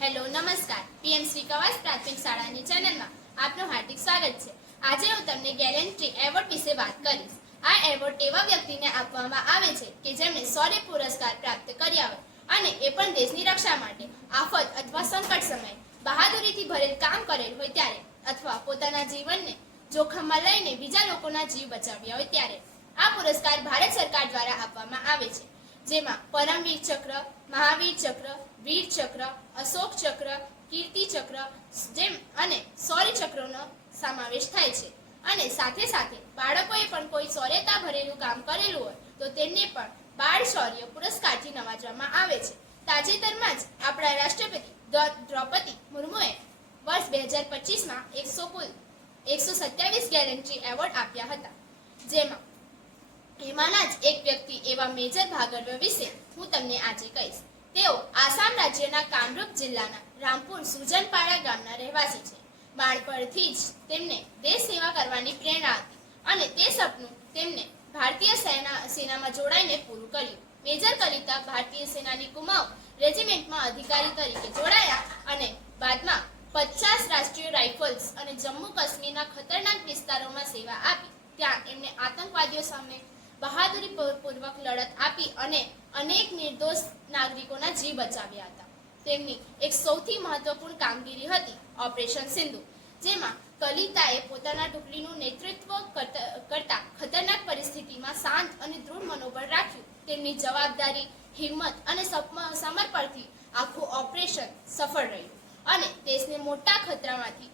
Hello નમસ્કાર PM Shri કવાસ પ્રાથમિક શાળાની ચેનલમાં આપનું હાર્દિક સ્વાગત છે। આજે હું તમને ગેલેન્ટ્રી એવોર્ડ વિશે વાત કરીશ। આ એવોર્ડ એવા વ્યક્તિને આપવામાં આવે છે કે જેમણે શૌર્ય પુરસ્કાર પ્રાપ્ત કર્યા હોય અને એ પણ દેશની રક્ષા માટે આફત અથવા સંકટ સમયે બહાદુરીથી ભરેલ કામ કરેલ હોય ત્યારે અથવા પોતાના જીવનને જોખમમાં લઈને બીજા લોકોના જીવ બચાવ્યા હોય ત્યારે આ પુરસ્કાર ભારત સરકાર દ્વારા આપવામાં આવે છે, જેમાં પરમવીર ચક્ર, મહાવીર ચક્ર, વીર ચક્ર, અશોક ચક્ર, કીર્તિ ચક્ર જેમ અને શૌર્ય ચક્રનો સમાવેશ થાય છે। અને સાથે સાથે બાળકોએ પણ કોઈ શૌર્યતા ભરેલું કામ કરેલું હોય તો તેમને પણ બાળ શૌર્ય પુરસ્કારથી નવાજવામાં આવે છે। તાજેતરમાં જ આપણા રાષ્ટ્રપતિ દ્રૌપદી મુર્મુએ વર્ષ 2025માં કુલ 127 ગેલેન્ટ્રી એવોર્ડ આપ્યા હતા, જેમાં એમાંના જ એક વ્યક્તિ એવા મેજર ભાગર્વ વિશે હું તમને આજે કહીશ। તેઓ આસામ રાજ્યના કામરૂપ જિલ્લાના રામપુર સુજનપાડા ગામના રહેવાસી છે। બાળપણથી જ તેમને દેશ સેવા કરવાની પ્રેરણા હતી અને તે સપનું તેમને ભારતીય સેનામાં જોડાઈને પૂરું કર્યું। મેજર કલિતા ભારતીય સેનાની કુમાઉ રેજિમેન્ટમાં અધિકારી તરીકે જોડાયા અને બાદમાં 50 રાષ્ટ્રીય રાઇફલ્સ અને જમ્મુ કાશ્મીરના ખતરનાક વિસ્તારોમાં સેવા આપી। ત્યાં એમને આતંકવાદીઓ સામે બહાદુરીપૂર્વક લડત આપી અને અનેક નિર્દોષ નાગરિકોના જીવ બચાવ્યા હતા। તેમની એક સૌથી મહત્વપૂર્ણ કામગીરી હતી ઓપરેશન સિંધુ, જેમાં કલિતાએ પોતાના ટુકડીનું નેતૃત્વ કરતા ખતરનાક પરિસ્થિતિમાં શાંત અને દૃઢ મનોબળ રાખ્યું। તેમની જવાબદારી, હિંમત અને સમર્પણથી આખું ઓપરેશન સફળ રહ્યું અને દેશને મોટા ખતરામાંથી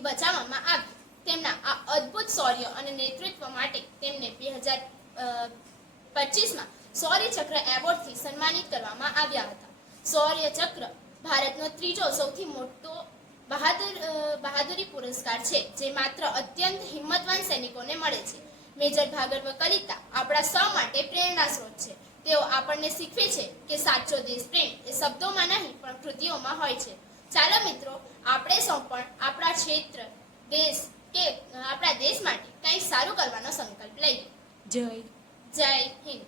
બચાવવામાં આવ્યું। તેમના આ અદ્ભુત શૌર્ય અને નેતૃત્વ માટે તેમને 2025માં શૌર્ય ચક્ર એવોર્ડથી સન્માનિત કરવામાં આવ્યા હતા। શૌર્ય ચક્ર ભારતનો ત્રીજો સૌથી મોટો બહાદુરી પુરસ્કાર છે, જે માત્ર અત્યંત હિંમતવાન સૈનિકોને મળે છે। મેજર ભાગર્વ કલિતા આપણા સૌ માટે પ્રેરણા સ્ત્રોત છે। તેઓ આપણને શીખવે છે કે સાચો દેશ પ્રેમ એ શબ્દોમાં નહીં પણ કૃતિઓમાં હોય છે। ચાલો મિત્રો, આપણે સૌ પણ આપણા ક્ષેત્ર, દેશ કે આપણા દેશ માટે કંઈક સારું કરવાનો સંકલ્પ લઈએ। જય જય હિન્દ।